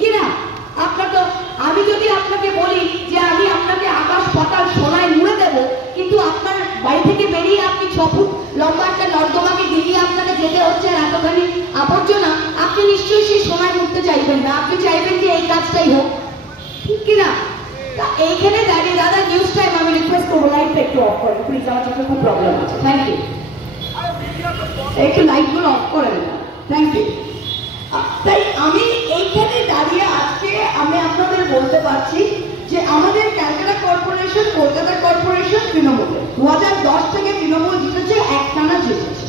কি না? আপনার তো আমি যদি আপনাকে বলি যে আমি আপনাকে আকাশ পাতাল সোনায় মুড়ে দেবো, কিন্তু আপনার বাড়ি থেকে বেরিয়ে আপনি 6 ফুট লম্বা একটা নর্দমাকে গিয়ে আপনাকে যেতে হচ্ছে আর এতখানি আবর্জনা, আপনি নিশ্চয়ই সেই সোনায় মুড়তে চাইবেন না, আপনি চাইবেন যে এই কাজটাই হোক, ঠিক কিনা? এইখানে দাঁড়িয়ে দাদা নিউজ টাইম আমি রিকোয়েস্ট করবো লাইটটা একটু অফ করেন প্লিজ, আমার চোখে খুব প্রবলেম আছে। থ্যাংক ইউ, একটু লাইটগুলো অফ করেন না, থ্যাংক ইউ। তাই আমি এইখানে দাঁড়িয়ে আজকে আমি আপনাদের বলতে পারছি যে আমাদের ক্যালকাটা কর্পোরেশন, কলকাতা কর্পোরেশন তৃণমূলে 2010 থেকে তৃণমূল জিতেছে, একটানা জিতেছে।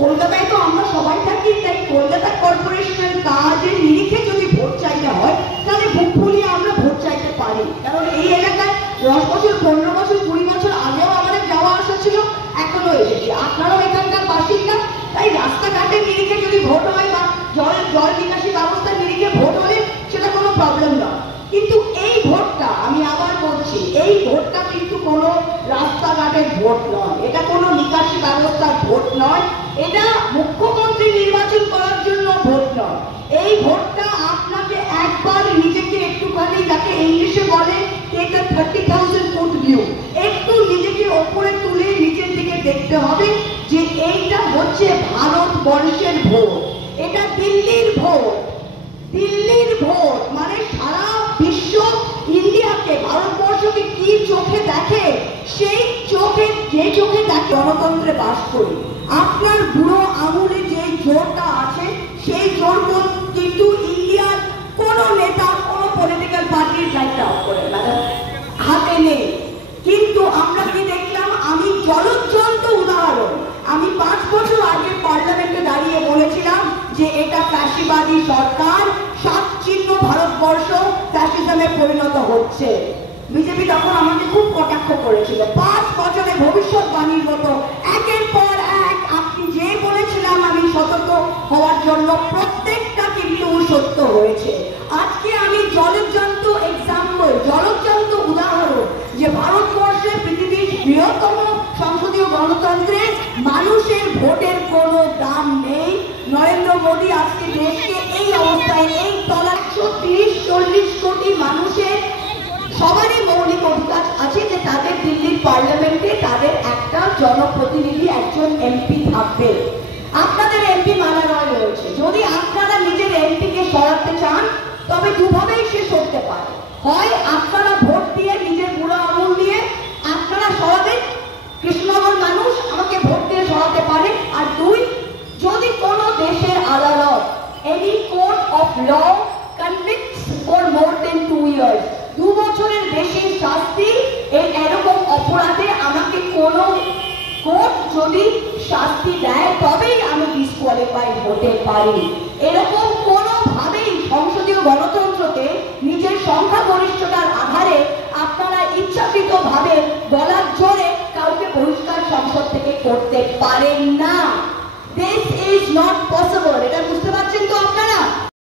কলকাতায় তো আমরা সবাই থাকি, তাই কলকাতা কর্পোরেশনের কাজের নিরিখে যদি ভোট চাইতে হয় তাহলে বুক ফুলিয়ে আমরা ভোট চাইতে পারি, কারণ এই এলাকায় 10 বছর 15 বছর 20 বছর আগেও আমাদের যাওয়া আসা ছিল, এখনো এসেছি, আপনারাও এখানকার বাসিন্দা, তাই রাস্তাঘাটের নিরিখে যদি ভোট হয় বা জল নিকাশি ব্যবস্থার নিরিখে ভোট হলে সেটা কোনো প্রবলেম নয়। কিন্তু এই ভোটটা আমি আবার বলছি, এই ভোটটা কিন্তু কোনো রাস্তাঘাটের ভোট নয়, এটা কোনো নিকাশি ব্যবস্থার ভোট নয়, এটা মুখ্যমন্ত্রী নির্বাচন করার জন্য ভোট নয়। এই ভোটটা আপনাকে একবার নিজেকে একটুখানি, যাকে ইংলিশে বলে টেক আ 30,000 ফুট ভিউ, একটু নিজেকে ওপরে তুলে নিচের দিকে দেখতে হবে যে এইটা হচ্ছে ভারতবর্ষের ভোট, এটা দিল্লির ভোট। দিল্লির ভোট মানে সারা বিশ্ব ইন্ডিয়াকে, ভারতবর্ষকে কি চোখে দেখে, সেই চোখে, যে চোখে দেখে গণতন্ত্রে বাস করি। আপনার বুড়ো আঙুলে যে জোরটা আছে সেই জোর কিন্তু ইন্ডিয়ার কোন নেতা, কোন পলিটিক্যাল পার্টির লাইটটা অফ করে হাতে নেই। কিন্তু আমরা কি দেখলাম, আমি জ্বলজ্বলন্ত উদাহরণ, আমি 5 বছর আগে পার্লামেন্টে দাঁড়িয়ে বলেছিলাম যে এটা ফ্যাসিবাদী সরকার, 7 চিহ্ন ভারতবর্ষ ফ্যাসিজমে পরিণত হচ্ছে। বিজেপি তখন আমাকে খুব কটাক্ষ করেছিল, 5 বছরে ভবিষ্যৎবাণীর মতো একের পর এক আপনি যে বলেছিলাম আমি সতর্ক হওয়ার জন্য, প্রত্যেকটা কিন্তু সত্য হয়েছে। আজকে আমি জ্বলজ্বলন্ত এক্সাম্পল, জ্বলজ্বলন্ত উদাহরণ যে ভারতবর্ষে পৃথিবীর বৃহত্তম সংসদীয় গণতন্ত্রে মানুষের ভোটের কোনো দাম নেই। নরেন্দ্র মোদী আজকে দেশকে এই অবস্থায়, এই তলা 130-40 কোটি মানুষের সবারই মৌলিক অধিকার আছে যে তাদের দিল্লির পার্লামেন্টে তাদের একটা জনপ্রতিনিধি, একজন এমপি থাকবে। আপনাদের এমপি মানা রয় রয়েছে, যদি আপনারা নিজের এমপিকে সরাতে চান তবে দুভাবেই সে সরতে পারে, হয় আপনারা ভোট দিয়ে নিজের বুড়ো আঙুল দিয়ে আপনারা সরাবেন, কৃষ্ণনগর মানুষ আমাকে ভোট দিয়ে সরাতে পারে, আর 2, যদি কোন দেশের আদালত, any court of law convicts for more than 2 years, 2 বছরের বেশি শাস্তি এরকম অপরাধে আমাকে কোন কোর্ট যদি শাস্তি দেয় তবেই আমি ডিসকোয়ালিফাইড হতে পারি। এরকম কোনোভাবেই সংসদীয় গণতন্ত্রকে নিজের সংখ্যাগরিষ্ঠতার আধারে আপনারা ইচ্ছাকৃতভাবে গলার জোরে কাউকে বহিষ্কার সংসদ থেকে করতে পারেন না। দিস ইজ নট পসিবল, এটা বুঝতে পারছেন?